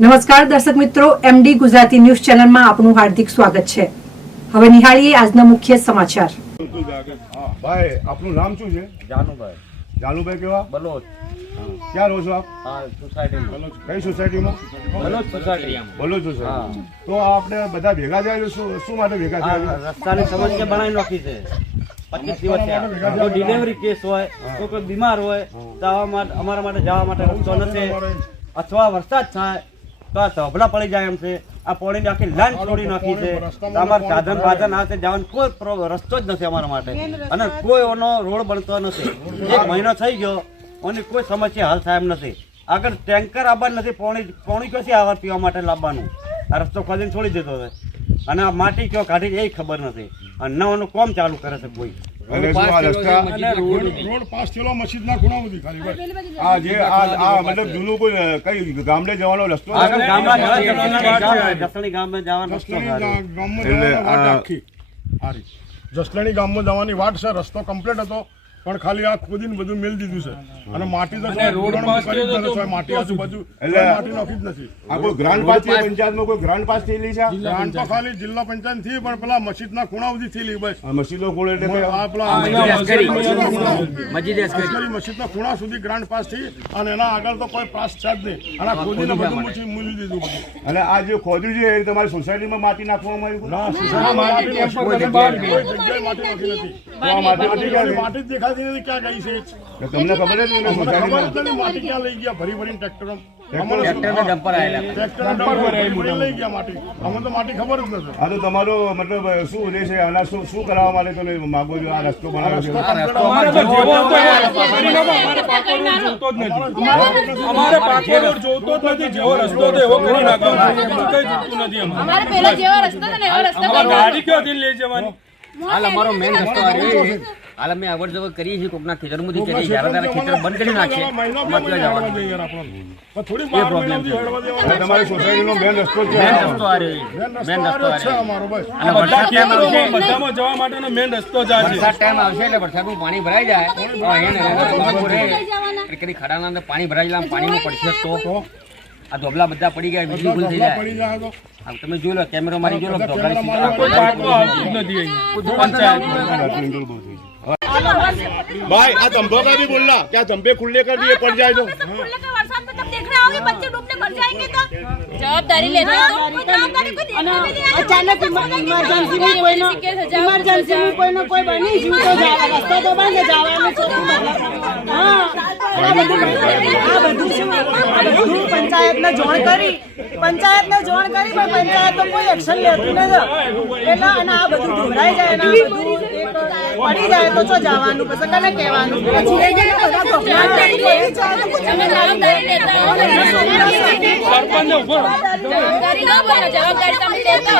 નમસ્કાર દર્શક મિત્રો, એમડી ગુજરાતી ન્યૂઝ ચેનલમાં આપનું હાર્દિક સ્વાગત છે। હવે નિહાળીએ આજના મુખ્ય સમાચાર। ભાઈ આપનું નામ શું છે? જાનુભાઈ। જાનુભાઈ કેવા? બલોચ। ક્યાં રહો છો આપ? હા, સોસાયટીમાં। કઈ સોસાયટીમાં? બલોચ સોસાયટીમાં। બોલો છો સાહેબ। તો આપણે બધા ભેગા થયા શું માટે ભેગા થયા? રસ્તાની સમસ્યા બનાવી નાખી છે। 25 દિવસ થયા। કોઈ ડિલિવરી કેસ હોય, કોઈ બીમાર હોય તો અમારા માટે જવા માટે રસ્તો નથી, અથવા વરસાદ થાય તો આ ધોબલા પડી જાય એમ છે। આ પાણીની આખી લાઈન છોડી નાખી છે। અમારે સાધન બાધન આ તે જવાનો કોઈ રસ્તો જ નથી અમારા માટે, અને કોઈ એનો રોડ બનતો નથી। 1 મહિનો થઈ ગયો અને કોઈ સમસ્યા હલ થાય એમ નથી। આગળ ટેન્કર આવવાનું નથી, પાણી ક્યાંથી આવવા પીવા માટે લાવવાનું? આ રસ્તો ખોદીને છોડી દીધો છે, અને આ માટી ક્યાં કાઢી એ ખબર નથી, અને નવાનું કામ ચાલુ કરે છે કોઈ। રોડ પાસ થયેલો મસ્જિદના ખૂણામાંથી ખાલી આ જે આ મતલબ જૂનું કોઈ કઈ ગામડે જવાનો રસ્તો જસણી ગામમાં જવાનો રસ્તો જસલણી ગામમાં જવાની વાટ છે। રસ્તો કમ્પ્લીટ હતો પણ ખાલી આ ખોદીને બધું મેલ દીધું છે, અને માટી તો માટી આજુબાજુ માટી નાખી જ નથી। આ કોઈ ગ્રાન્ડ પાસ છે પંચાયતમાં? કોઈ ગ્રાન્ડ પાસ થયેલી છે? ગ્રાન્ટ તો ખાલી જિલ્લા પંચાયત થી, પણ પેલા મસ્જિદના ખૂણા સુધી થયેલી બસ। મસ્જિદો કોણ એટલે આ પેલા મસ્જિદના ખૂણા સુધી ગ્રાન્ટ પાસ થઈ, અને એના આગળ તો કોઈ પાસ છે જ નહીં, અને ખોદીને બધું મૂકી દીધું બધું। અને આ જે ખોદ્યું છે એ તમારી સોસાયટીમાં માટી નાખવામાં આવ્યું? માટી જ દેખાતી નથી, ક્યાં ગઈ છે તમને ખબર જ નહીં? માટી ક્યાં લઈ ગયા? ભરી ભરીને ટ્રેક્ટરો લઈ ગયા માટી, અમને તો માટી ખબર જ નથી। આ તો તમારો મતલબ શું ઉદ્દેશ છે? આના શું કરાવવા માટે તમે માગો છો? આ રસ્તો બનાવ્યો છે? અમારે પાકો રોડ જોતો જ નથી, જેવો રસ્તો હતો એવો કરી નાખવાનો, કઈ જોતું નથી અમારે પહેલા જેવો રસ્તો હતો ને એવો રસ્તો ગાડી ક્યાંથી લઈ જવાની? હાલ અમારો મેન રસ્તો આ રહ્યો છે। હાલ અમે અવર જવર કરીએ છીએ, કોકના ખેતરમાંથી કે જ્યારે ત્યારે ખેતર બંધ કરી નાખીએ, તમારી સોસાયટીનો મેન રસ્તો છે? મેન રસ્તો આ રહ્યો છે, મેન રસ્તો આ રહ્યો અને બધામાં જવા માટેનો મેન રસ્તો જ આ છે। વરસાદ ટાઈમ આવશે એટલે વરસાદનું પાણી ભરાઈ જાય, કદી ખાડાના અંદર પાણી ભરાઈ જાય, પાણીમાં પડશે તો આ ધોબલા બધા પડી ગયા, બીજું ભૂલ થઈ જાય। તમે જોઈ લો, કેમેરો મારી જોઈ લો, भाई आ तंबो का भी बोलना, क्या तंबे खुले कर दिए पड़ जाए तो? बरसात में तब देख रहे होगे बच्चे डूबने मर जाएंगे, तो जवाबदारी लेते हैं। अचानक इमरजेंसी में कोई बनी जीव तो रस्ता तो बंद जवाने पंचायत ने जोड़ करी પણ પંચાયત તો કોઈ એક્શન લેતી નથી, એટલે અને આ બધું ઢોરાઈ જાય ને પડી જાય તો શું જવાનું? પછી કને કહેવાનું? પછી લઈ જાય બધા જવાબદારી લેતા જવાબદારી તમે લેતા